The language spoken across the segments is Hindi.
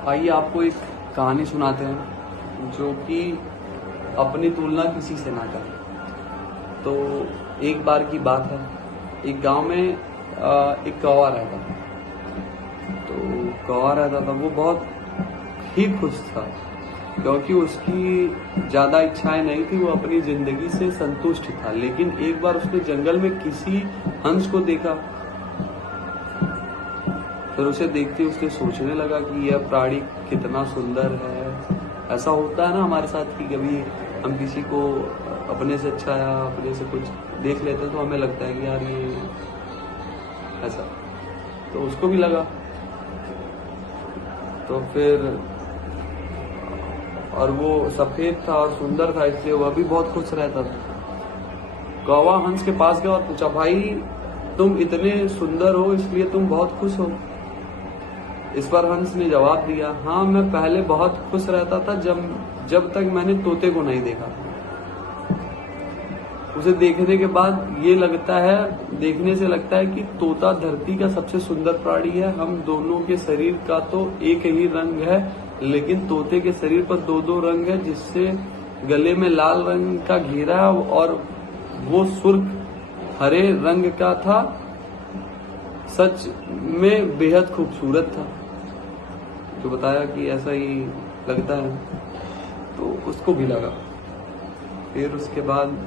आइए आपको एक कहानी सुनाते हैं जो कि अपनी तुलना किसी से ना करें। तो एक बार की बात है, एक गांव में एक कौवा रहता था। तो कौवा रहता था, वो बहुत ही खुश था क्योंकि उसकी ज्यादा इच्छाएं नहीं थी, वो अपनी जिंदगी से संतुष्ट था। लेकिन एक बार उसने जंगल में किसी हंस को देखा। फिर उसे देखते उसने सोचने लगा कि यह प्राणी कितना सुंदर है। ऐसा होता है ना हमारे साथ कि कभी हम किसी को अपने से अच्छा या अपने से कुछ देख लेते हैं तो हमें लगता है कि यार ये ऐसा, तो उसको भी लगा। तो फिर और वो सफेद था और सुंदर था, इसलिए वह भी बहुत खुश रहता था। कौवा हंस के पास गया और पूछा, भाई तुम इतने सुंदर हो इसलिए तुम बहुत खुश हो? इस पर हंस ने जवाब दिया, हाँ मैं पहले बहुत खुश रहता था जब तक मैंने तोते को नहीं देखा। उसे देखने के बाद देखने से लगता है कि तोता धरती का सबसे सुंदर प्राणी है। हम दोनों के शरीर का तो एक ही रंग है, लेकिन तोते के शरीर पर दो दो रंग है, जिससे गले में लाल रंग का घेरा है और वो सुर्ख हरे रंग का था। सच में बेहद खूबसूरत था। तो बताया कि ऐसा ही लगता है, तो उसको भी लगा। फिर उसके बाद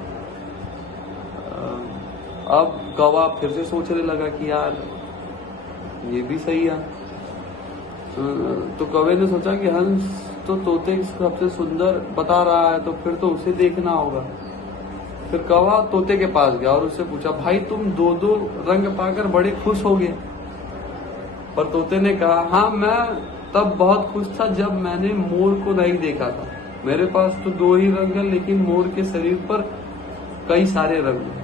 अब कौवा फिर से सोचने लगा कि यार ये भी सही है। तो कौवे ने सोचा कि हंस तो तोते सबसे सुंदर बता रहा है, तो फिर तो उसे देखना होगा। फिर कौवा तोते के पास गया और उससे पूछा, भाई तुम दो दो रंग पाकर बड़े खुश हो गए? पर तोते ने कहा, हाँ मैं तब बहुत खुश था जब मैंने मोर को नहीं देखा था। मेरे पास तो दो ही रंग है, लेकिन मोर के शरीर पर कई सारे रंग हैं।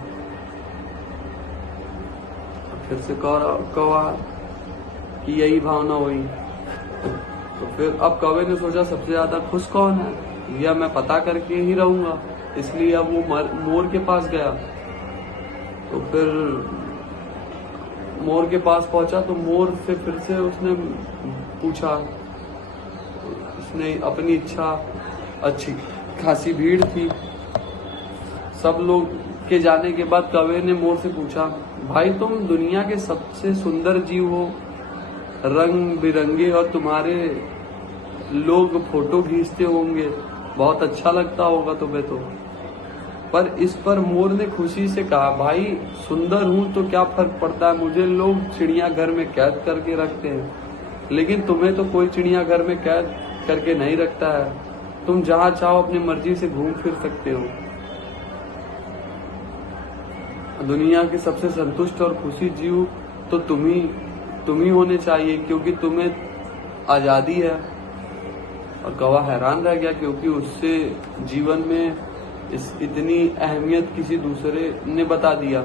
फिर से कौवा की यही भावना हुई। तो फिर अब कौवे ने सोचा, सबसे ज्यादा खुश कौन है, यह मैं पता करके ही रहूंगा। इसलिए अब वो मोर के पास गया। तो फिर मोर के पास पहुंचा तो मोर से फिर से उसने पूछा। उसने अपनी इच्छा, अच्छी खासी भीड़ थी। सब लोग के जाने के बाद कौवे ने मोर से पूछा, भाई तुम दुनिया के सबसे सुंदर जीव हो, रंग बिरंगे, और तुम्हारे लोग फोटो खींचते होंगे, बहुत अच्छा लगता होगा तुम्हें तो। पर इस पर मोर ने खुशी से कहा, भाई सुंदर हूं तो क्या फर्क पड़ता है, मुझे लोग चिड़ियाघर में कैद करके रखते हैं, लेकिन तुम्हें तो कोई चिड़ियाघर में कैद करके नहीं रखता है। तुम जहां चाहो अपनी मर्जी से घूम फिर सकते हो। दुनिया के सबसे संतुष्ट और खुशी जीव तो तुम ही होने चाहिए, क्योंकि तुम्हें आजादी है। और कौवा हैरान रह गया, क्योंकि उससे जीवन में इतनी अहमियत किसी दूसरे ने बता दिया।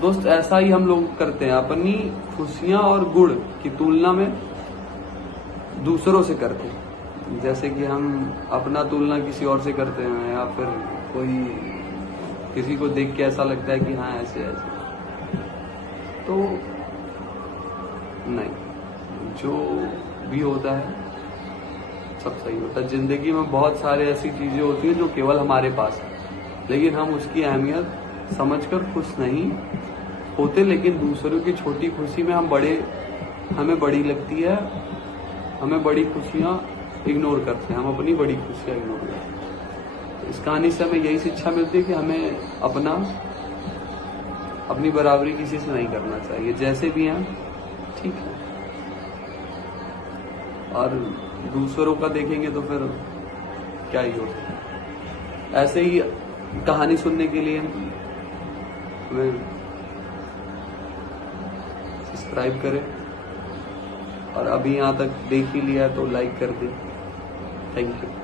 दोस्त, ऐसा ही हम लोग करते हैं, अपनी खुशियां और गुण की तुलना में दूसरों से करते हैं। जैसे कि हम अपना तुलना किसी और से करते हैं, या फिर कोई किसी को देख के ऐसा लगता है कि हाँ ऐसे ऐसे, तो नहीं, जो भी होता है सब सही होता है। जिंदगी में बहुत सारे ऐसी चीजें होती हैं जो केवल हमारे पास है, लेकिन हम उसकी अहमियत समझकर खुश नहीं होते। लेकिन दूसरों की छोटी खुशी में हमें बड़ी लगती है, हमें बड़ी खुशियां इग्नोर करते हैं, हम अपनी बड़ी खुशियां इग्नोर करते हैं। इस कहानी से हमें यही शिक्षा मिलती है कि हमें अपनी बराबरी किसी से नहीं करना चाहिए, जैसे भी हैं ठीक है। और दूसरों का देखेंगे तो फिर क्या ही होगा। ऐसे ही कहानी सुनने के लिए हमें सब्सक्राइब करें, और अभी यहाँ तक देख ही लिया तो लाइक कर दें। Thank you.